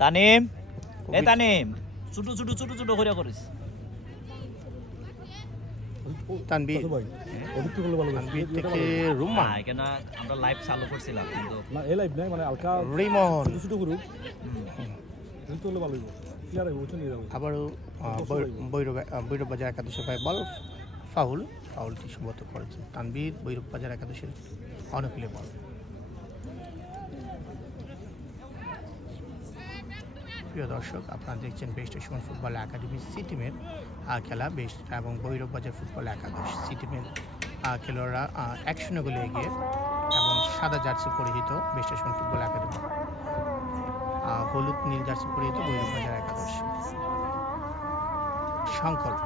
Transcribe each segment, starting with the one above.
তানিম এ তানিম ছোট ছোট ছোট ছোট করে করিস তানবীর তানবীর থেকে রুমান এখানে আমরা লাইভ চালু করছিলাম কিন্তু না এই লাইভ নাই মানে হালকা রিমন ছোট ছোট গ্রুপ কিন্তু হলে ভালো হইব প্লেয়ার হইব বুঝছেন নিয়ে যাবো আবারও বৈরব বাজার একাদশের পায়ে বল ফাউলটি সম্ভবত করেছে তানবীর বৈরব বাজার একাদশের অনুকূলে বল প্রিয় দর্শক আপনারা দেখছেন best Suman football academy C টিমের খেলা বেস্ট এবং বৈরব বাজার ফুটবল একাদশ সি টিমের খেলোয়াড়রা 1-0 গোলে এগিয়ে এবং সাদা জার্সি পরিহিত বেস্ট সুমন ফুটবল একাডেমি হলুদ নীল জার্সি পরিহিত বৈরব বাজার একাদশ সংকল্প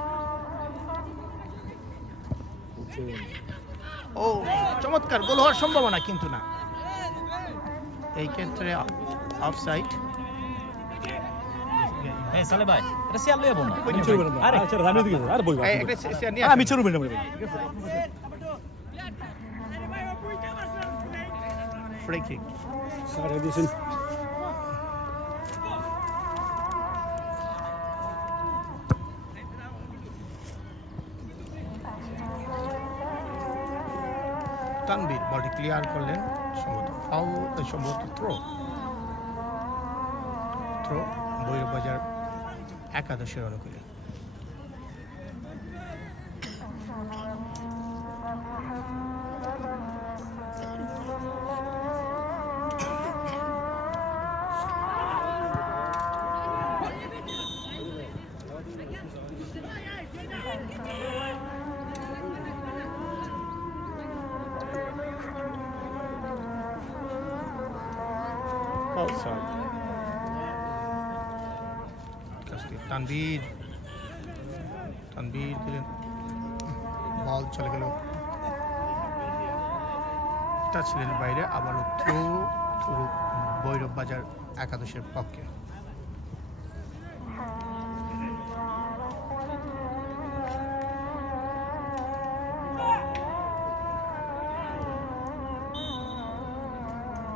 ও চমৎকার গোল হওয়ার সম্ভাবনা কিন্তু না এই ক্ষেত্রে অফসাইড এই সালে ভাই এটা সিয়াল লইয়া বল না আরে আচ্ছা আমি দিকে আর বই আমি চলবে না ভাই ফ্রি কিক স্যার দিছেন তানবীর বলটি ক্লিয়ার করলেন সম্ভবত থ্রো বৈরব বাজার একাদশের অনুকূলে তানবীর দিলেন বল চলে গেল টাচ লাইনের বাইরে আবারও থ্রু বৈরব বাজার একাদশের পক্ষে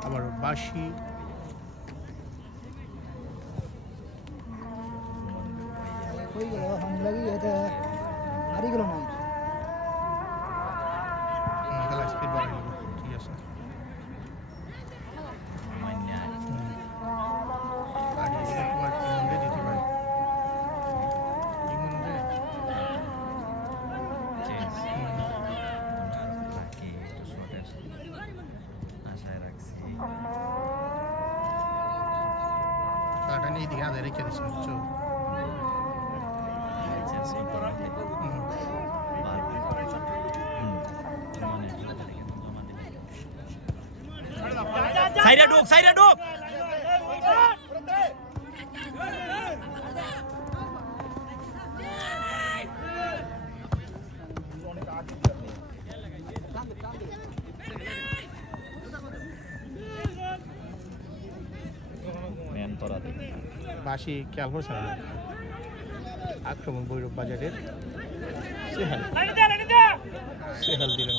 আবারও বাঁশি খেলা স্পিড বাড়াই ঠিক আছে তোমার ইমন দিতে পারে ইমন রে খেলাটা নিয়ে দিকে আদায় রেখে দিচ্ছি বুঝছো সাইডে ঢোক ম্যান তোরা দেখ বাঁশি খেয়াল করছে না আক্রমণ বৈরব বাজারের সেহাল দিলেন